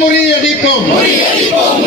முறியடிப்போம் முறியடிப்போம்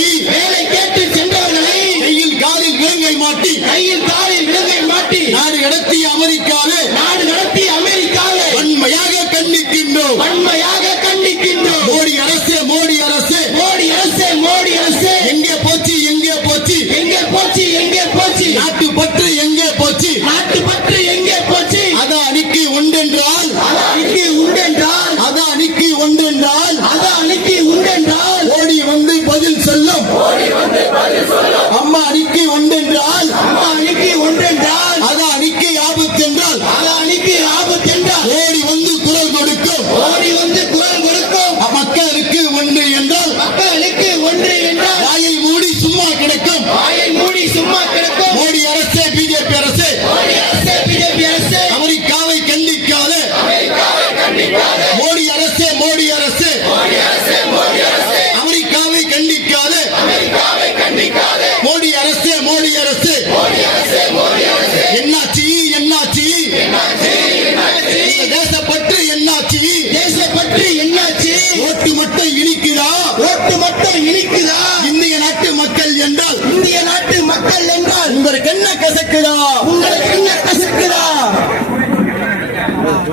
aí, vem!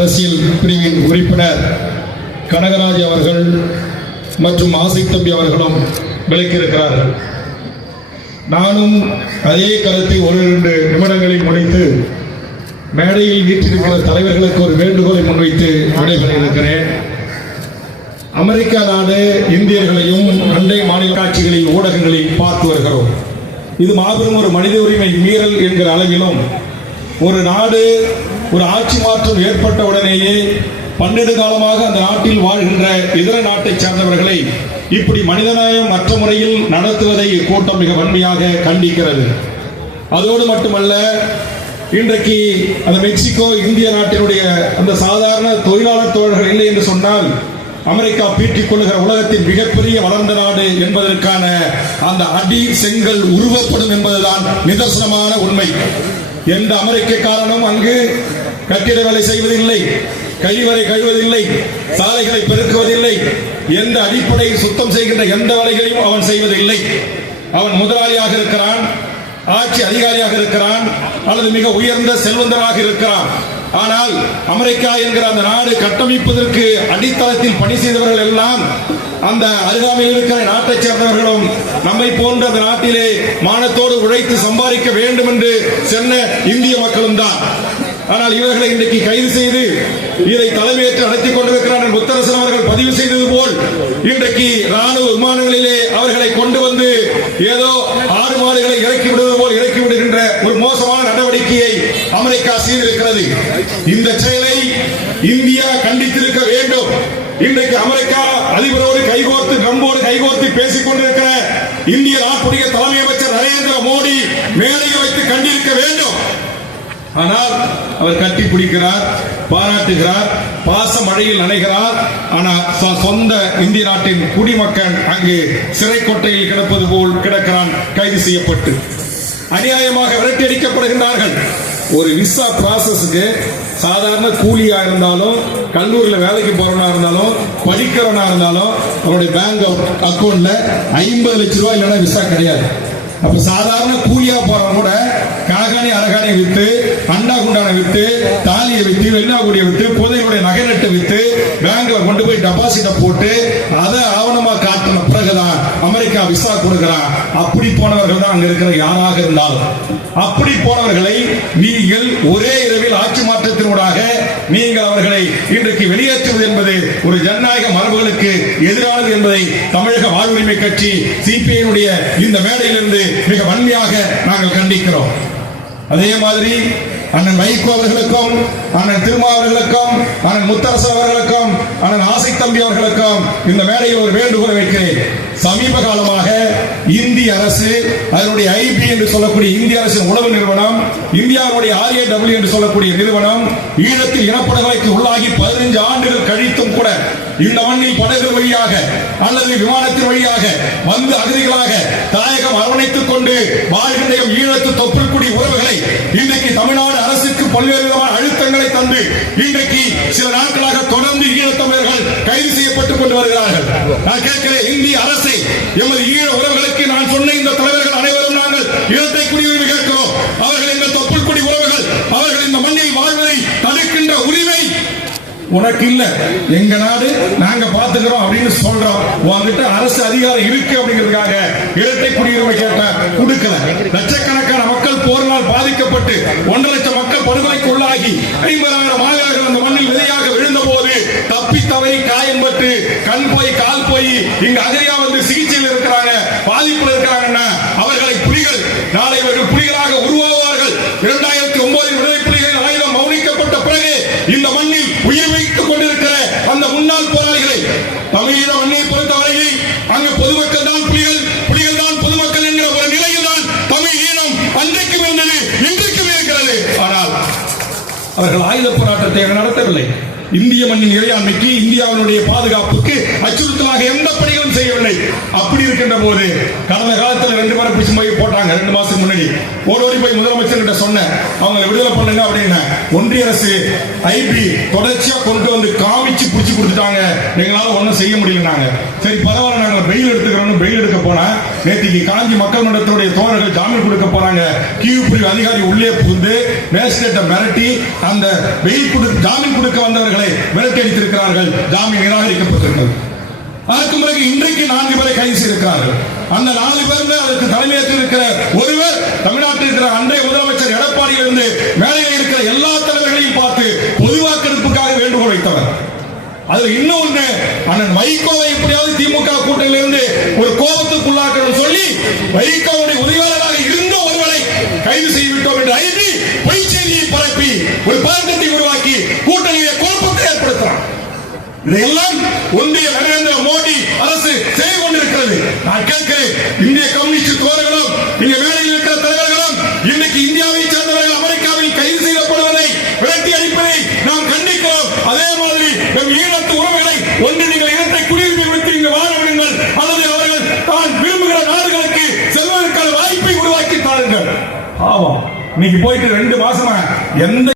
அரசியல் பிரிவின் உறுப்பினர் கனகராஜ் அவர்கள் மற்றும் ஆசிக் தம்பி அவர்களும் விளக்கியிருக்கிறார்கள். நானும் அதே கருத்தை ஒரு இரண்டு நிமிடங்களில் முடித்து மேடையில் வீற்றிருக்கிற தலைவர்களுக்கு ஒரு வேண்டுகோளை முன்வைத்து விடைபெற இருக்கிறேன் அமெரிக்கா நாடு இந்தியர்களையும் அண்டை மாநில காட்சிகளில் ஊடகங்களில் பார்த்து வருகிறோம். இது மாபெரும் ஒரு மனித உரிமை மீறல் என்கிற அளவிலும் ஒரு நாடு ஒரு ஆட்சி மாற்றம் ஏற்பட்ட உடனேயே பன்னெண்டு காலமாக அந்த நாட்டில் வாழ்கின்ற இதர நாட்டை சார்ந்தவர்களை இப்படி மனிதநாயகம் மற்ற முறையில் நடத்துவதை கூட்டம் மிக வன்மையாக கண்டிக்கிறது. அதோடு மட்டுமல்ல இன்றைக்கு அந்த மெக்சிகோ இந்திய நாட்டினுடைய அந்த சாதாரண தொழிலாளர் தோழர்கள் இல்லை என்று சொன்னால் அமெரிக்கா பீட்டிக் கொள்ளுகிற உலகத்தின் மிகப்பெரிய வளர்ந்த நாடு என்பதற்கான அந்த அடி செங்கல் உருவப்படும் என்பதுதான் நிதர்சனமான உண்மை. எந்த அமெரிக்க காரணம் அங்கு கட்டிட வேலை செய்வதில்லை கழிவறை கழுவதில்லை சாலைகளை பெருக்குவதில்லை எந்த அடிப்படையில் சுத்தம் செய்கின்ற எந்த வேலைகளையும் அவன் செய்வதில்லை. அவன் முதலாளியாக இருக்கிறான் ஆட்சி அதிகாரியாக இருக்கிறான் அல்லது மிக உயர்ந்த செல்வந்தராக இருக்கிறான். ஆனால் அமெரிக்கா என்கிற அந்த நாடு கட்டமைப்பதற்கு அடித்தளத்தில் பணி செய்தவர்கள் எல்லாம் அந்த அருகாமையில் இருக்கிற நாட்டைச் சேர்ந்தவர்களும் நம்மை போன்ற அந்த நாட்டிலே மானத்தோடு உழைத்து சம்பாதிக்க வேண்டும் என்று சென்ன இந்திய மக்களும் தான் ஆனால் இவர்களை இன்றைக்கு கைது செய்து இதை தலைமையேற்று நடத்திக் கொண்டிருக்கிறார் முத்தரசன் அவர்கள் பதிவு செய்தது போல் இன்றைக்கு ராணுவ விமானங்களிலே அவர்களை கொண்டு வந்து ஏதோ ஆறு மாடுகளை இறக்கி விடுவது போல் இறக்கி விடுகின்ற ஒரு மோசமான நடவடிக்கையை அமெரிக்கா செய்திருக்கிறது. இந்த செயலை இந்தியா கண்டித்திருக்க வேண்டும். இன்றைக்கு அமெரிக்கா அதிபரோடு கைகோர்த்து ட்ரம்போடு கைகோர்த்து பேசிக் கொண்டிருக்கிற இந்திய நாட்டுடைய தலைமை அமைச்சர் நரேந்திர மோடி மேடையை வைத்து கண்டிருக்க வேண்டும். ஆனால் அவர் கட்டி பிடிக்கிறார் பாராட்டுகிறார் பாச மழையில் நனைகிறார். ஆனால் சொந்த இந்திய நாட்டின் குடிமக்கள் அங்கு சிறை கொட்டையில் கிடப்பது போல் கிடக்கிறான் கைது செய்யப்பட்டு. அநியாயமாக விரட்டி அடிக்கப்படுகின்றார்கள். ஒரு விசா ப்ராசஸுக்கு சாதாரண கூலியாக இருந்தாலும் கல்லூரியில் வேலைக்கு போகிறவனாக இருந்தாலும் படிக்கிறவனா இருந்தாலும் அவருடைய பேங்க் அக்கௌண்ட்டில் ஐம்பது லட்ச ரூபாய் இல்லைன்னா விசா கிடையாது. அப்போ சாதாரண கூலியாக போகிறவங்க கூட காகானி அரகானி விற்று அண்டா குண்டான வித்து தாலியை வித்து வெள்ளாக்குடியை வித்து புதையுடைய நகை நட்டு வித்து பேங்க்ல கொண்டு போய் டெபாசிட்ட போட்டு அதை ஆவணமா காட்டின பிறகுதான் அமெரிக்கா விசா கொடுக்கிறான். அப்படி போனவர்கள் தான் அங்க இருக்கிற யாராக இருந்தாலும். அப்படி போனவர்களை நீங்கள் ஒரே இரவில் ஆட்சி மாற்றத்தினூடாக நீங்கள் அவர்களை இன்றைக்கு வெளியேற்றுவது என்பது ஒரு ஜனநாயக மரபுகளுக்கு எதிரானது என்பதை தமிழக வாழ்வுரிமை கட்சி சிபிஐனுடைய இந்த மேடையிலிருந்து மிக வன்மையாக நாங்கள் கண்டிக்கிறோம். அதே மாதிரி அண்ணன் வைகோ அவர்களுக்கும் அண்ணன் திருமாவர்களுக்கும் அண்ணன் முத்தரசு அவர்களுக்கும் அண்ணன் ஆசை தம்பி அவர்களுக்கும் இந்த மேடையில் ஒரு வேண்டுகோள் வைக்கிறேன். சமீப காலமாக இந்திய அரசு அதனுடைய ஐபி என்று சொல்லக்கூடிய இந்திய அரசின் உணவு நிறுவனம் இந்தியாவுடைய ஆர்ஏடபிள்யூ என்று சொல்லக்கூடிய நிறுவனம் ஈழத்தில் இனப்படுகொலைக்கு உள்ளாகி பதினைஞ்சு ஆண்டுகள் கழித்தும் கூட இந்த மண்ணில் படகு வழியாக அல்லது விமானத்தின் வழியாக வந்து அகதிகளாக தாயகம் அரவணைத்துக் கொண்டு வாழ்கின்ற ஈழத்து ஈழத்து தொப்புள்குடி உறவுகளை இன்றைக்கு தமிழ்நாடு பல்வேறு விதமான அழுத்தங்களை தந்து இன்றைக்கு சில நாட்களாக தொடர்ந்து ஈழத்தமிழர்கள் கைது செய்யப்பட்டுக் கொண்டு வருகிறார்கள். நான் கேட்கிறேன் இந்திய அரசை எமது ஈழ உறவுகளுக்கு நான் சொன்ன இந்த தலைவர்கள் அனைவரும் நாங்கள் ஈழத்தை குடியுரிமை கேட்கிறோம் அவர்கள் இந்த தொப்புள் குடி உறவுகள் அவர்கள் இந்த மண்ணில் வாழ்வதை தடுக்கின்ற உரிமை உனக்கு இல்ல எங்க நாடு நாங்க பாத்துக்கிறோம் அப்படின்னு சொல்றோம். உங்ககிட்ட அரசு அதிகாரம் இருக்கு அப்படிங்கிறதுக்காக இரட்டை குடியுரிமை கேட்ட கொடுக்கல. லட்சக்கணக்கான மக்கள் போரினால் பாதிக்கப்பட்டு ஒன்றரை லட்சம் மக்கள் படுகொலைக்கு உள்ளாகி ஐம்பதாயிரம் ஆயிரம் அந்த மண்ணில் விதையாக விழுந்த போது தப்பி தவறி காயம்பட்டு கண் போய் கால் போய் இங்கு அகரியா வந்து சிகிச்சையில் இருக்கிறாங்க பாதிப்புல இருக்கிறாங்கன்னா அவர்களை புலிகள் நாளை இவர்கள் போராட்டத்தை இந்திய மண்ணின் இறையாண்மைக்கு இந்தியாவினுடைய பாதுகாப்புக்கு அச்சுறுத்தலாக எந்த அப்படி இருக்கின்ற போது கடந்த காலத்தில் ரெண்டு பேரை பிடிச்சு போய் போட்டாங்க ரெண்டு மாசத்துக்கு முன்னாடி. ஓடோடி போய் முதலமைச்சர் கிட்ட சொன்னேன் அவங்களை விடுதலை பண்ணுங்க அப்படின்னு ஒன்றிய அரசு ஐபி தொடர்ச்சியா கொண்டு வந்து காமிச்சு பிடிச்சி கொடுத்துட்டாங்க. எங்களால ஒண்ணும் செய்ய முடியலனாங்க சரி பரவாயில்ல நாங்க பெயில் எடுத்துக்கிறோம்னு பெயில் எடுக்க போனா நேற்றுக்கு காஞ்சி மக்கள் மன்றத்துடைய தோழர்கள் ஜாமீன் கொடுக்க போறாங்க. கீழ் பிரிவு அதிகாரி உள்ளே புகுந்து மேஜிஸ்ட்ரேட்டை மிரட்டி அந்த வெயில் கொடு ஜாமீன் கொடுக்க வந்தவர்களை மிரட்டி அடித்திருக்கிறார்கள். ஜாமீன் நிராகரிக்கப்பட்டிருக்கிறது அதற்கு பிறகு இன்றைக்கு நான்கு பேரை கைது செய்திருக்கிறார்கள். அந்த நாலு பேருமே அதற்கு தலைமையேற்று இருக்கிற ஒருவர் தமிழ்நாட்டில் இருக்கிற அன்றைய முதலமைச்சர் எடப்பாடியிலிருந்து மேலையில் இருக்கிற எல்லா தலைவர்களையும் பார்த்து பொதுவாக்கெடுப்புக்காக வேண்டுகோள் வைத்தவர். அதுல இன்னொன்னு அண்ணன் வைகோவை எப்படியாவது திமுக கூட்டணியிலிருந்து ஒரு கோபத்துக்குள்ளாக்கணும் சொல்லி வைகோவுடைய உதவியாளராக இருந்த ஒருவரை கைது செய்துவிட்டோம் என்று ஐபி பொய் செய்தியை பரப்பி ஒரு பதக்கத்தை உருவாக்கி கூட்டணியை குழப்பத்தை ஏற்படுத்துறான். இதையெல்லாம் ஒன்றிய நரேந்திர நான் கேட்கிறேன் இந்திய கம்யூனிஸ்ட் தோழர்களும் நீங்க வேலையில் இருக்கிற தலைவர்களும் இன்னைக்கு இந்தியாவை சேர்ந்தவர்கள் அமெரிக்காவில் கைது செய்யப்படுவதை விரட்டி அடிப்பதை நாம் கண்டிக்கிறோம். அதே மாதிரி நம் ஈழத்து உறவுகளை ஒன்று நீங்கள் இனத்தை குடியுரிமை கொடுத்து இங்கு வாழ விடுங்கள். அல்லது அவர்கள் தான் விரும்புகிற நாடுகளுக்கு செல்வதற்கான வாய்ப்பை உருவாக்கி தாருங்கள். ஆமாம் இன்னைக்கு போயிட்டு ரெண்டு மாசமா எந்த